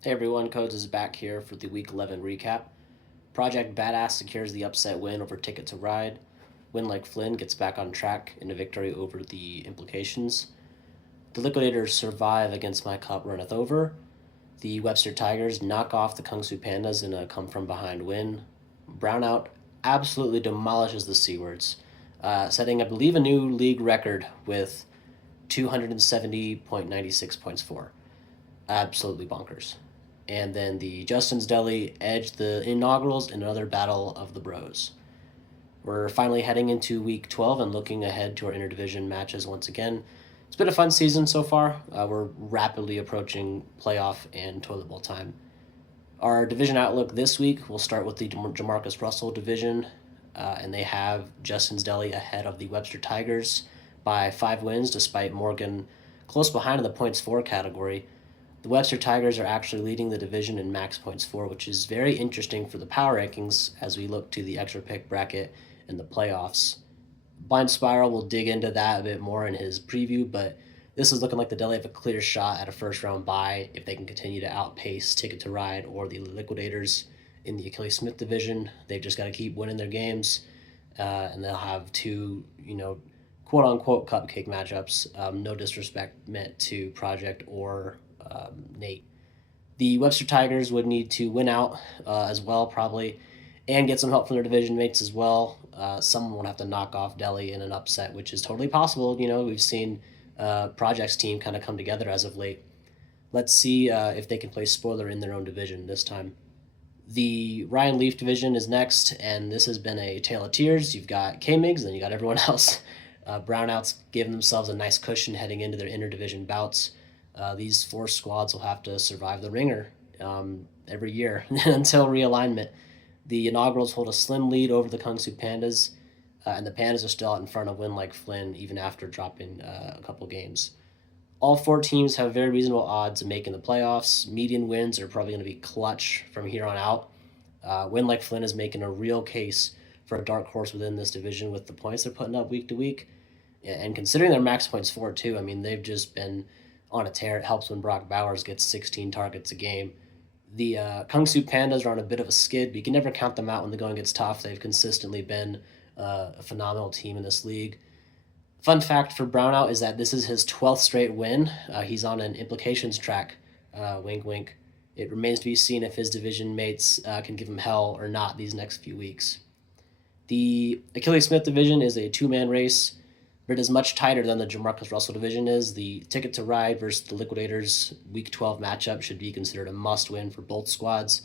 Hey everyone, Codes is back here for the Week 11 recap. Project Badass secures the upset win over Ticket to Ride. Win Like Flynn gets back on track in a victory over the Implications. The Liquidators survive against My Cup Runneth Over. The Webster Tigers knock off the Kung Fu Pandas in a come from behind win. Brownout absolutely demolishes the Seawards, setting, I believe, a new league record with 270.96 points for. Absolutely bonkers. And then the Justin's Deli edged the inaugurals in another battle of the bros. We're finally heading into week 12 and looking ahead to our interdivision matches once again. It's been a fun season so far. We're rapidly approaching playoff and toilet bowl time. Our division outlook this week will start with the Jamarcus Russell division, and they have Justin's Deli ahead of the Webster Tigers by 5 wins, despite Morgan close behind in the points for category. The Webster Tigers are actually leading the division in max points for, which is very interesting for the power rankings as we look to the extra pick bracket and the playoffs. Blind Spiral will dig into that a bit more in his preview, but this is looking like the Deli have a clear shot at a first round bye if they can continue to outpace Ticket to Ride or the Liquidators in the Achilles Smith division. They've just got to keep winning their games, and they'll have two, quote unquote cupcake matchups. No disrespect meant to Project or Nate. The Webster Tigers would need to win out as well, probably, and get some help from their division mates as well. Someone would have to knock off Delhi in an upset, which is totally possible. We've seen Project's team kind of come together as of late. Let's see if they can play spoiler in their own division this time. The Ryan Leaf division is next, and this has been a tale of tears. You've got K-Migs, and you got everyone else. Brownouts giving themselves a nice cushion heading into their interdivision bouts. These 4 squads will have to survive the ringer every year until realignment. The inaugurals hold a slim lead over the Kung Fu Pandas, and the Pandas are still out in front of Win Like Flynn even after dropping a couple games. All 4 teams have very reasonable odds of making the playoffs. Median wins are probably going to be clutch from here on out. Win Like Flynn is making a real case for a dark horse within this division with the points they're putting up week to week. And considering their max points for too, I mean, they've just been on a tear. It helps when Brock Bowers gets 16 targets a game. The Kung Fu Pandas are on a bit of a skid, but you can never count them out when the going gets tough. They've consistently been a phenomenal team in this league. Fun fact for Brownout is that this is his 12th straight win. He's on an implications track. Wink, wink. It remains to be seen if his division mates can give him hell or not these next few weeks. The Achilles Smith division is a 2-man race, but it is much tighter than the Jamarcus Russell division is. The Ticket to Ride versus the Liquidators Week 12 matchup should be considered a must-win for both squads,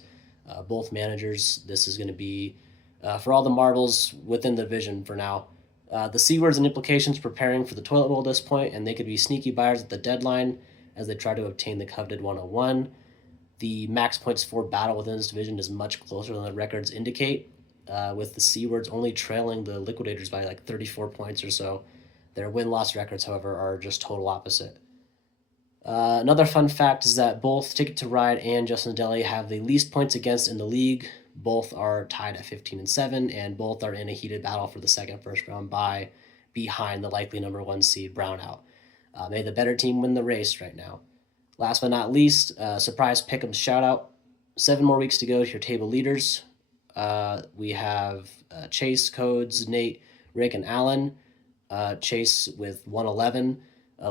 both managers. This is going to be for all the marbles within the division for now. The Seawards and Implications preparing for the toilet bowl at this point, and they could be sneaky buyers at the deadline as they try to obtain the coveted 101. The max points for battle within this division is much closer than the records indicate, with the Seawards only trailing the Liquidators by like 34 points or so. Their win-loss records, however, are just total opposite. Another fun fact is that both Ticket to Ride and Justin Deli have the least points against in the league. Both are tied at 15-7, and both are in a heated battle for the second first round bye behind the likely number 1 seed Brownout. May the better team win the race right now. Last but not least, surprise pick'em shout out. 7 more weeks to go to your table leaders. We have Chase, Codes, Nate, Rick, and Alan. Chase with 111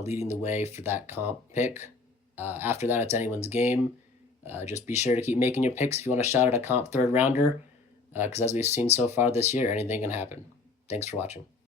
leading the way for that comp pick. After that, it's anyone's game. Just be sure to keep making your picks if you want to shout at a comp third rounder, because as we've seen so far this year, anything can happen. Thanks for watching.